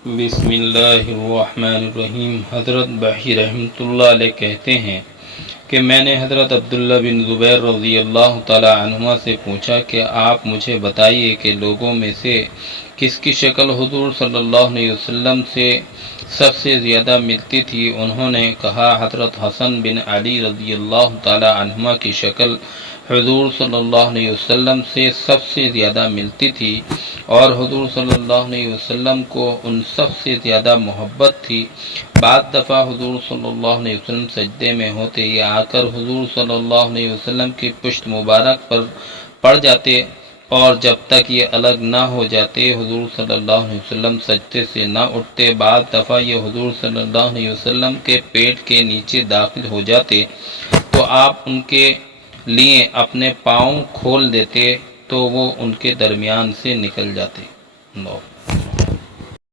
बिस्मिल्लाहिर्रहमानिर्रहीम। हज़रत बही रहमतुल्लाह अलैह कहते हैं कि मैंने हज़रत अब्दुल्ला बिन ज़ुबैर रज़ियल्लाहु ताला अन्हुमा से पूछा कि आप मुझे बताइए कि लोगों में से किसकी शक्ल हुज़ूर सल्लल्लाहु अलैहि वसल्लम से सबसे ज़्यादा मिलती थी। उन्होंने कहा, हज़रत हसन बिन अली रज़ियल्लाहु ताला अन्हुमा की शक्ल हुज़ूर सल्लल्लाहु अलैहि वसल्लम से सबसे ज़्यादा मिलती थी और हुज़ूर सल्लल्लाहु अलैहि वसल्लम को उन सबसे ज़्यादा मोहब्बत थी। बाद दफ़ा हुज़ूर सल्लल्लाहु अलैहि वसल्लम सजदे में होते या आकर हुज़ूर सल्लल्लाहु अलैहि वसल्लम की पुश्त मुबारक पर पड़ जाते और जब तक ये अलग ना हो जाते हुज़ूर सल्लल्लाहु अलैहि वसल्लम सजदे से ना उठते। बाद दफ़ा ये हुज़ूर सल्लल्लाहु अलैहि वसल्लम के पेट के नीचे दाखिल हो जाते तो आप उनके लिए अपने पाँव खोल देते तो वो उनके दरमियान से निकल जाते।